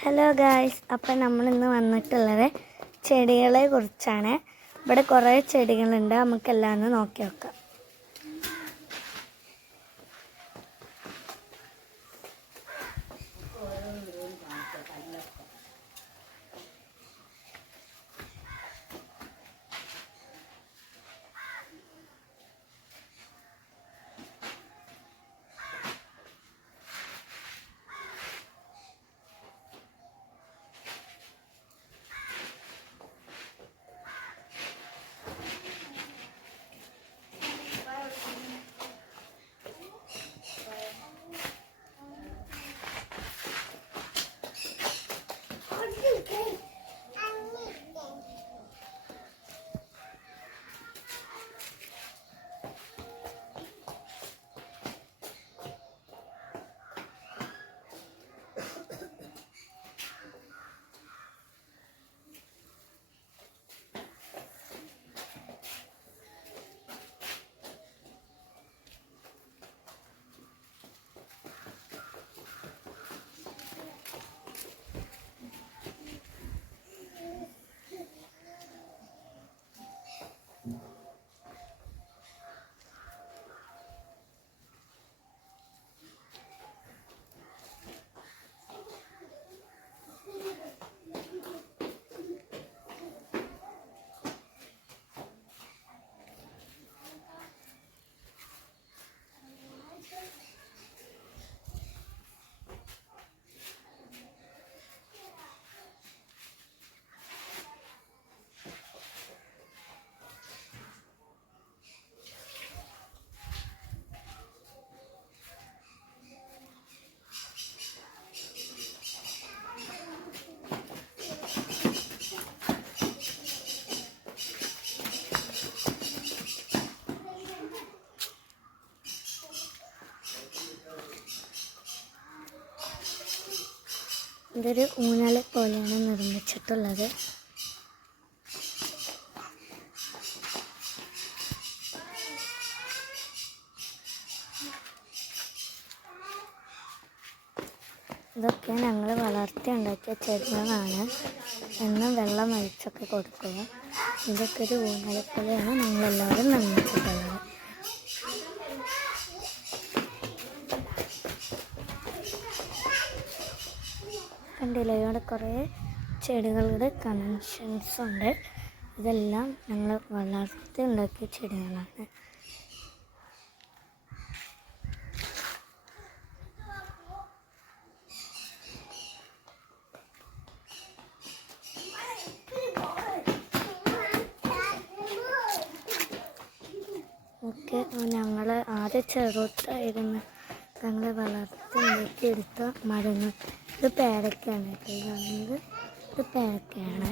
Hello guys, അപ്പം നമ്മളിന്ന് വന്നിട്ടുള്ളത് ചെടികളെ കുറിച്ചാണ്. ഇവിടെ കുറേ ചെടികളുണ്ട്, നമുക്കെല്ലാം ഒന്ന് നോക്കി നോക്കാം. ഇതൊരു ഊഞ്ഞാല് പോലെയാണ് നിർമ്മിച്ചിട്ടുള്ളത്. ഇതൊക്കെ ഞങ്ങൾ വളർത്തി ഉണ്ടാക്കിയ ചെടികളാണ്. എന്നും വെള്ളം ഒഴിച്ചൊക്കെ കൊടുക്കുക. ഇതൊക്കെ ഒരു ഊഞ്ഞാല് പോലെയാണ് ഞങ്ങളെല്ലാവരും നിർമ്മിച്ചിട്ടുള്ളത്. കണ്ടില്ലേ, ഇവിടെ കുറേ ചെടികളുടെ കണക്ഷൻസ് ഉണ്ട്. ഇതെല്ലാം ഞങ്ങൾ വളർത്തി ഉണ്ടാക്കിയ ചെടികളാണ്. ഒക്കെ ഞങ്ങൾ ആദ്യം ചെറുതായിരുന്നു ഞങ്ങൾ വളർത്തി ഉണ്ടാക്കിയെടുത്ത മരങ്ങൾ. ഇത് പേരക്കയാണ്. ഇത് പേരക്കയാണ്.